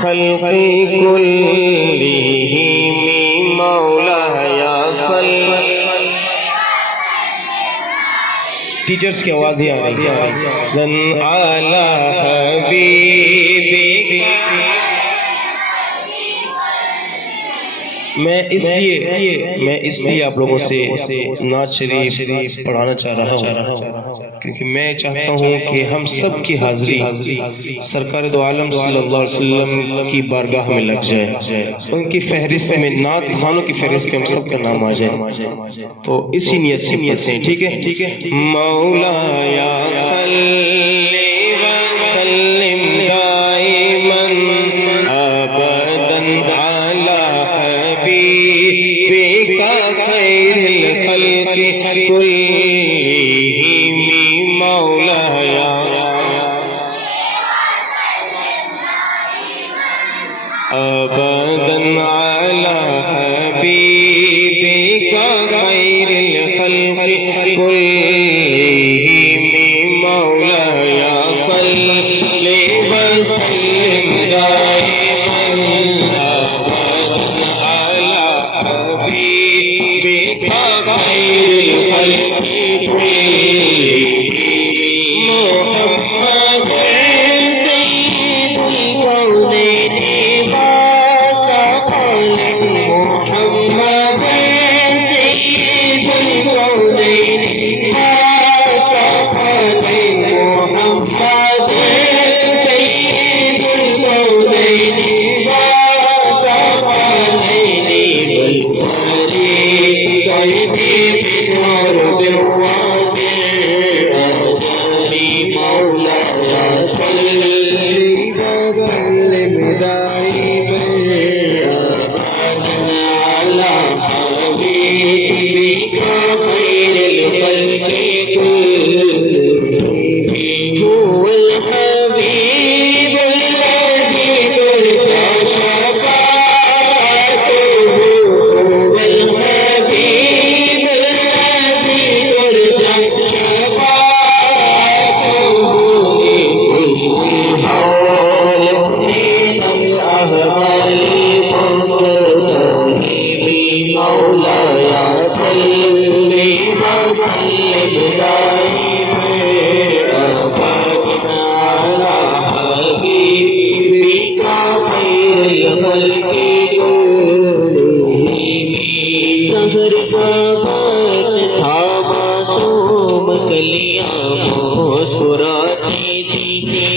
खल्क़ि कुल्लिहिम मौलाया सल्ल। टीचर्स की आवाज़ ही आ रही है। अला हबीबी। मैं इसलिए आप लोगों से नात शरीफ पढ़ाना चाह रहा हूँ, क्योंकि मैं चाहता हूँ कि हम सब की हाज़िरी सरकार दो आलम सल्लल्लाहु अलैहि वसल्लम की बारगाह में लग जाए, उनकी फहरिस्त में, नात खानों की फहरिस्त में हम सब का नाम आ जाए। तो इसी नियत से पढ़ते हैं, ठीक है? मौलाया सल्ली व सल्लिम दाइमन अबदन अला हबीबिका खैरिल खल्क़ि कुल्लिहिम मौलाया अबदन अला हबीबिका खैरिल खल्क़ि कुल्लिहिम मौलाया सल्ली व सल्लिम दाइमन अबदन अला हबीबिका खैरिल खल्क़ि कुल्लिहिम मुहम्मद सय्यिदुल कौनैन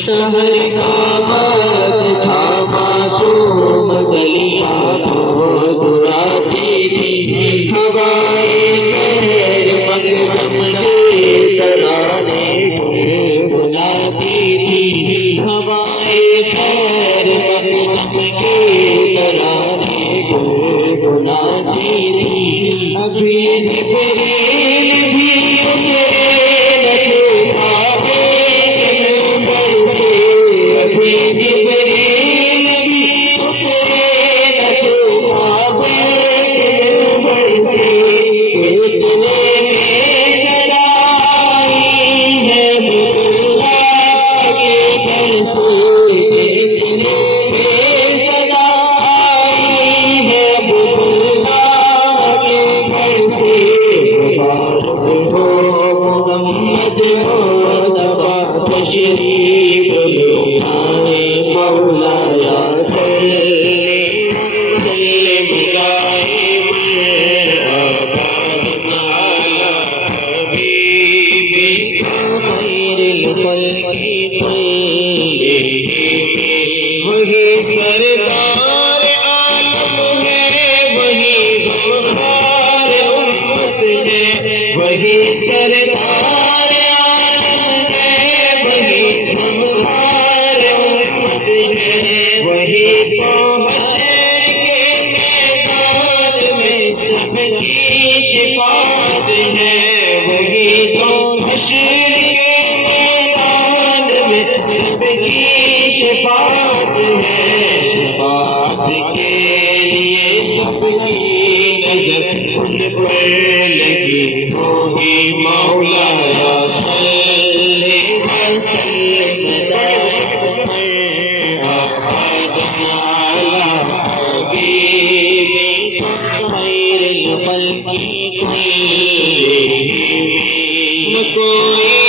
शहर का बात था मासूम गलियां मुस्कुराती थी, हवाएं खैर मगदम के तराने को बुलाती थी, हवाएं खैर मगदम के तराने को बुलाती थी। अभी जिब्रील भी उतरे वही सरदार आलम है, वही ग़मख़ार उम्मत है, वही सरदार आलम है, वही ग़मख़ार उम्मत है, वही तो हश्र के मैदान में सबकी शिफ़ाअत है, वही तो हश्र के मैदान में सबकी शिफ़ाअत है। शिफ़ाअत के लिए सबकी नज़र उन पर लगी होगी, मौलाया सल्ली व सल्लिम दाइमन अबदन न कोई